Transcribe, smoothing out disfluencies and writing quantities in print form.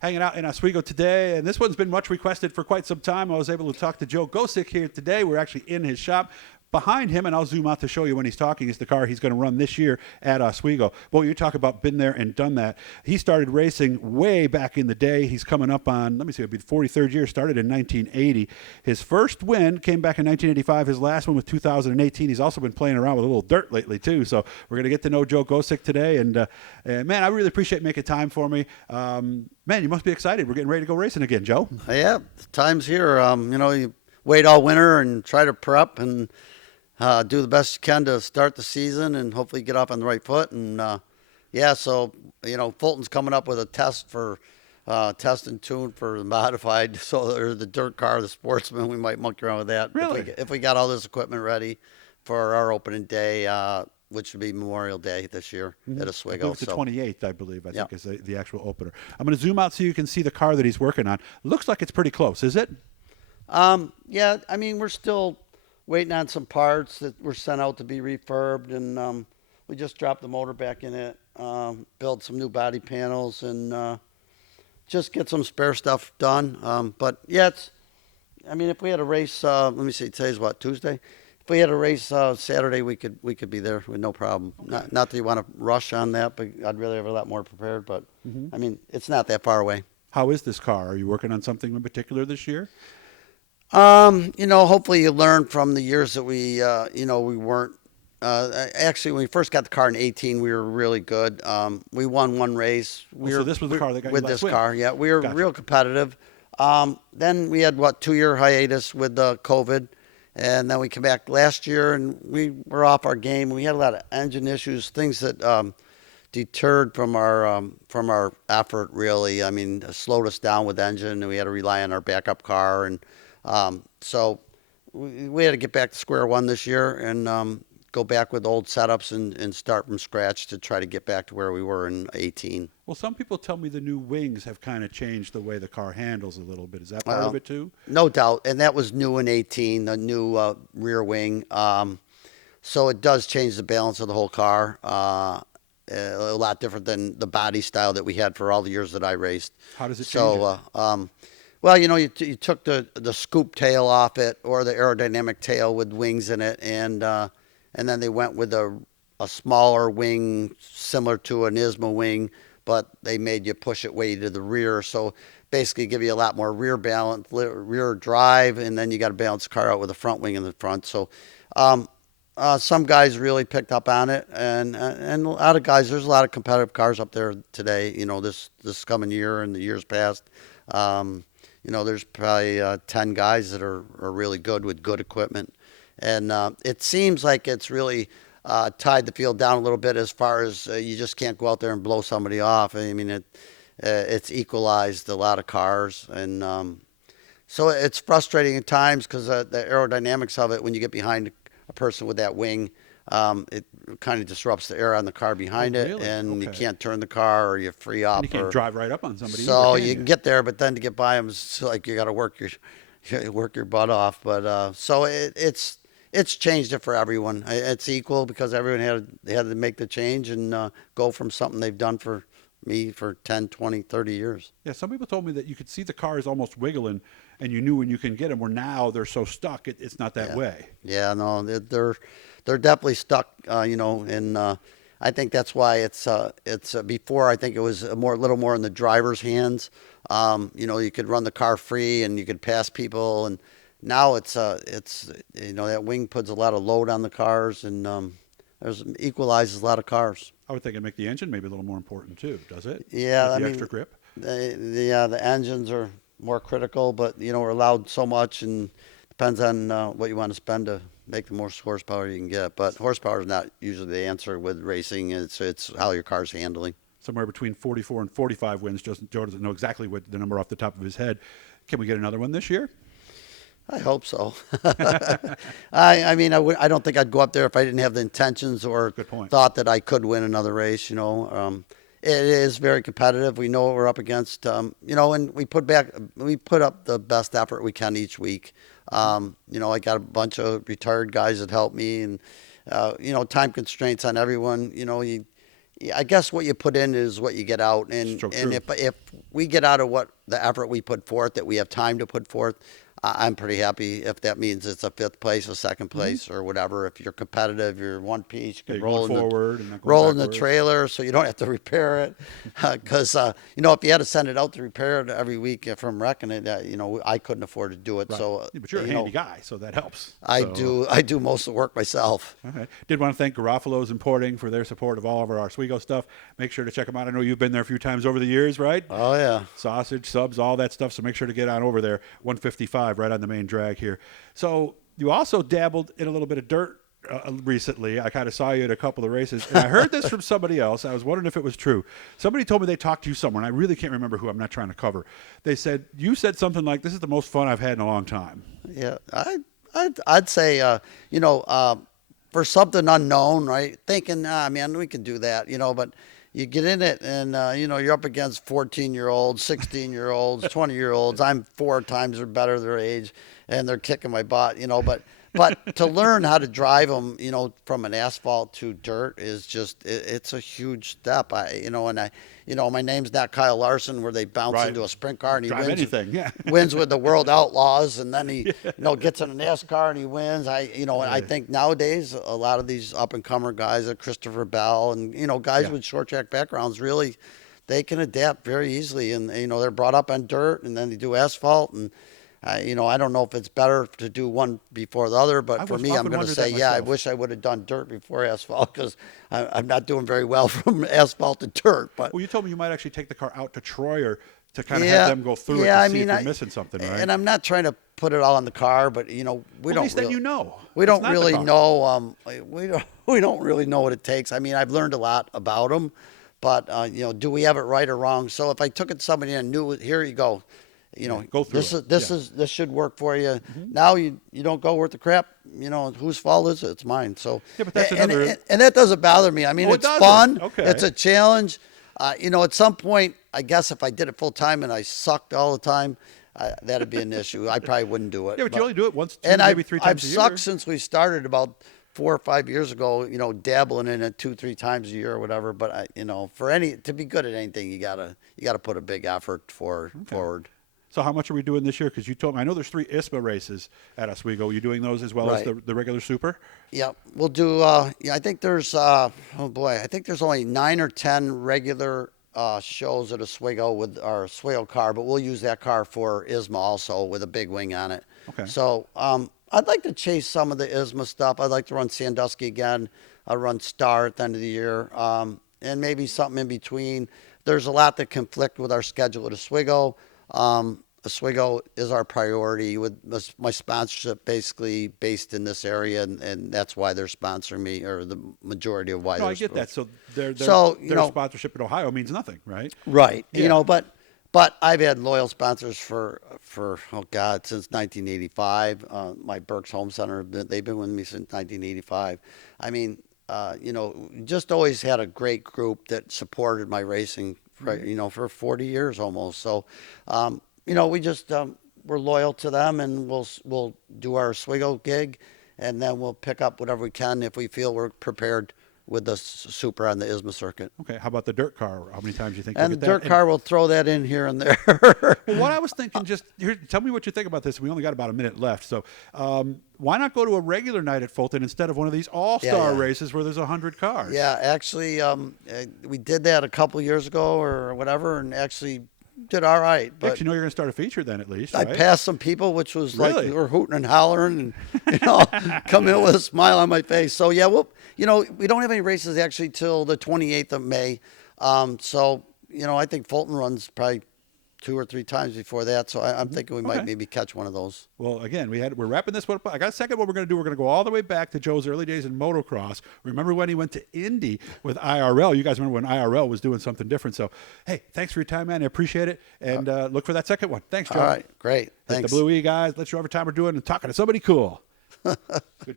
hanging out in Oswego today, and this one's been much requested for quite some time. I was able to talk to Joe Gosek here today. We're actually in his shop. Behind him, and I'll zoom out to show you when he's talking, is the car he's going to run this year at Oswego. Boy, you talk about been there and done that. He started racing way back in the day. He's coming up on, let me see, it'll be the 43rd year, started in 1980. His first win came back in 1985. His last one was 2018. He's also been playing around with a little dirt lately, too. So we're going to get to know Joe Gosek today. And, man, I really appreciate making time for me. Man, you must be excited. We're getting ready to go racing again, Joe. Yeah, the time's here. You wait all winter and try to prep and do the best you can to start the season and hopefully get off on the right foot. And, so, Fulton's coming up with a test and tune for the modified, or the DIRTcar, the Sportsman. We might monkey around with that. Really? If we got all this equipment ready for our opening day, which would be Memorial Day this year at Oswego. It's the 28th, I believe, I think is the actual opener. I'm going to zoom out so you can see the car that he's working on. Looks like it's pretty close, is it? We're still waiting on some parts that were sent out to be refurbed, and we just dropped the motor back in it, built some new body panels, and just get some spare stuff done. If we had a race, let me see, today's what, Tuesday? If we had a race Saturday, we could be there with no problem. Okay. Not that you want to rush on that, but I'd really have a lot more prepared. But it's not that far away. How is this car? Are you working on something in particular this year? Hopefully you learn from the years that we weren't. Actually, when we first got the car in 2018, we were really good. We won one race. So this was the car that got you with last this win. car. Yeah, we were real competitive. Then we had 2-year hiatus with the COVID, and then we came back last year, and we were off our game. We had a lot of engine issues, things that deterred from our effort. Really, slowed us down with engine, and we had to rely on our backup car, and so we had to get back to square one this year and go back with old setups and start from scratch to try to get back to where we were in 2018. Well, some people tell me the new wings have kind of changed the way the car handles a little bit. Is that part of it too? No doubt, and that was new in 2018, the new rear wing. So it does change the balance of the whole car. A lot different than the body style that we had for all the years that I raced. How does it change it? You took the scoop tail off it, or the aerodynamic tail with wings in it, and then they went with a smaller wing similar to an ISMA wing, but they made you push it way to the rear. So basically give you a lot more rear balance, rear drive, and then you got to balance the car out with a front wing in the front. So some guys really picked up on it, and a lot of guys, there's a lot of competitive cars up there today, this coming year and the years past. There's probably 10 guys that are really good with good equipment. And it seems like it's really tied the field down a little bit as far as you just can't go out there and blow somebody off. It's equalized a lot of cars. And so it's frustrating at times because the aerodynamics of it, when you get behind a person with that wing, it kind of disrupts the air on the car behind it, and you can't turn the car, or you free up. And you can't drive right up on somebody. So you can get there, but then to get by them, it's like you got to work your butt off. But so it's changed it for everyone. It's equal because everyone had to make the change and go from something they've done for me for 10, 20, 30 years. Yeah, some people told me that you could see the cars almost wiggling, and you knew when you can get them, where now they're so stuck, it's not that way. Yeah, no, they're definitely stuck, and I think that's why it's before, I think it was a little more in the driver's hands. You could run the car free and you could pass people, and now it's that wing puts a lot of load on the cars, and equalizes a lot of cars. I would think it'd make the engine maybe a little more important too, does it? Yeah, the extra grip. The engines are more critical, but we're allowed so much, and depends on what you want to spend to make the most horsepower you can get. But horsepower is not usually the answer with racing. It's how your car's handling. Somewhere between 44 and 45 wins. Joe doesn't know exactly what the number off the top of his head. Can we get another one this year? I hope so. I don't think I'd go up there if I didn't have the intentions or thought that I could win another race. It is very competitive. We know what we're up against. And we put up the best effort we can each week. I got a bunch of retired guys that help me, and time constraints on everyone. I guess what you put in is what you get out, and So and true. if we get out of what the effort we put forth, that we have time to put forth, I'm pretty happy. If that means it's a fifth place, a second place, or whatever. If you're competitive, you're one piece. You Yeah, can you're going roll in forward and not going roll in the backwards. trailer, so you don't have to repair it. Because you know, if you had to send it out to repair it every week from wrecking it, you know, I couldn't afford to do it. Right. So Yeah, but you're a you handy know, guy, so that helps. I So, do most of the work myself. all right. Did want to thank Garofalo's Importing for their support of all of our Oswego stuff. Make sure to check them out. I know you've been there a few times over the years, right? Oh yeah. Sausage, subs, all that stuff. So make sure to get on over there. 155 right on the main drag here. So you also dabbled in a little bit of dirt recently. I kind of saw you at a couple of races. And I heard this from somebody else. I was wondering if it was true. Somebody told me they talked to you somewhere, and I really can't remember who. I'm not trying to cover. They said, you said something like, this is the most fun I've had in a long time. Yeah, I'd say, you know, for something unknown, right? Thinking, man, we can do that, you know, but you get in it and, you know, you're up against 14-year-olds, 16-year-olds, 20-year-olds. I'm 4 times or better their age, and they're kicking my butt, you know, but to learn how to drive them, you know, from an asphalt to dirt is just, it's a huge step. You know, my name's not Kyle Larson, where they bounce Right. into a sprint car and he Drive wins. anything, yeah. Wins with the World Outlaws, and then he, you know, gets in a NASCAR and he wins. And I think nowadays a lot of these up and comer guys, like Christopher Bell, and you know, guys Yeah. with short track backgrounds, really, they can adapt very easily, and you know, they're brought up on dirt, and then they do asphalt, and you know, I don't know if it's better to do one before the other, but I for was me, I'm often going to wondered say, that yeah, I myself. wish I would have done dirt before asphalt, because I'm not doing very well from asphalt to dirt. But Well, you told me you might actually take the car out to Troy or to kind of yeah, have them go through yeah, it I to see mean, if you're missing something, right? and I'm not trying to put it all in the car, but you know, we Well, at don't least then really, you know. we It's don't not the really car. know. We don't really know what it takes. I mean, I've learned a lot about them, but you know, do we have it right or wrong? So if I took it to somebody and knew, here you go, you know, go through this it. this should work for you. Now you don't go worth the crap. You know, whose fault is it? It's mine. So Yeah, but that's and, another- and that doesn't bother me. I mean, Oh, it it's doesn't? fun. Okay. It's a challenge. You know, at some point, I guess if I did it full time and I sucked all the time, that'd be an issue. I probably wouldn't do it. Yeah, but you only do it once, two, and maybe 3 I've times a year. sucked since we started about 4 or 5 years ago. You know, dabbling in it 2, 3 times a year or whatever. But you know, to be good at anything, you gotta put a big effort forward. So how much are we doing this year? Because you told me, I know there's 3 ISMA races at Oswego. Are you doing those as well as Right. the regular Super? Yeah, we'll do. Yeah, I think there's. Oh boy, I think there's only 9 or 10 regular shows at Oswego with our Oswego car, but we'll use that car for ISMA also with a big wing on it. Okay. So I'd like to chase some of the ISMA stuff. I'd like to run Sandusky again. I'll run Star at the end of the year, and maybe something in between. There's a lot that conflict with our schedule at Oswego. Oswego is our priority, with my sponsorship basically based in this area, and that's why they're sponsoring me, or the majority of why No, they're I get that. So their you know, sponsorship in Ohio means nothing, right? right. Yeah. You know, but I've had loyal sponsors for oh God, since 1985. My Berks Home Center, they've been with me since 1985. I mean, you know, just always had a great group that supported my racing, you know, for 40 years almost. So, you know, we just we're loyal to them, and we'll do our Oswego gig, and then we'll pick up whatever we can if we feel we're prepared with the Super on the ISMA circuit. Okay. How about the dirt car? How many times do you think And we'll the get dirt that? car will throw that in here and there. Well, what I was thinking, just here, tell me what you think about this. We only got about a minute left, so why not go to a regular night at Fulton instead of one of these all-star Yeah. races where there's 100 cars? Yeah, actually, we did that a couple years ago or whatever, and actually did all right. But But you know you're going to start a feature then, at least, I right? passed some people, which was like Really? we were hooting and hollering, and you know, come in with a smile on my face. So yeah, you know, we don't have any races actually till the 28th of May. So you know, I think Fulton runs probably 2 or 3 times before that. So I'm thinking we might Okay. maybe catch one of those. Well, again, we're wrapping this one up. I got a second. What we're going to do, we're going to go all the way back to Joe's early days in motocross. Remember when he went to Indy with IRL? You guys remember when IRL was doing something different. So, hey, thanks for your time, man. I appreciate it. And look for that second one. Thanks, Joe. All right, great. Like Thanks. the Blue E guys, let you overtime we're doing and talking to somebody cool. Good.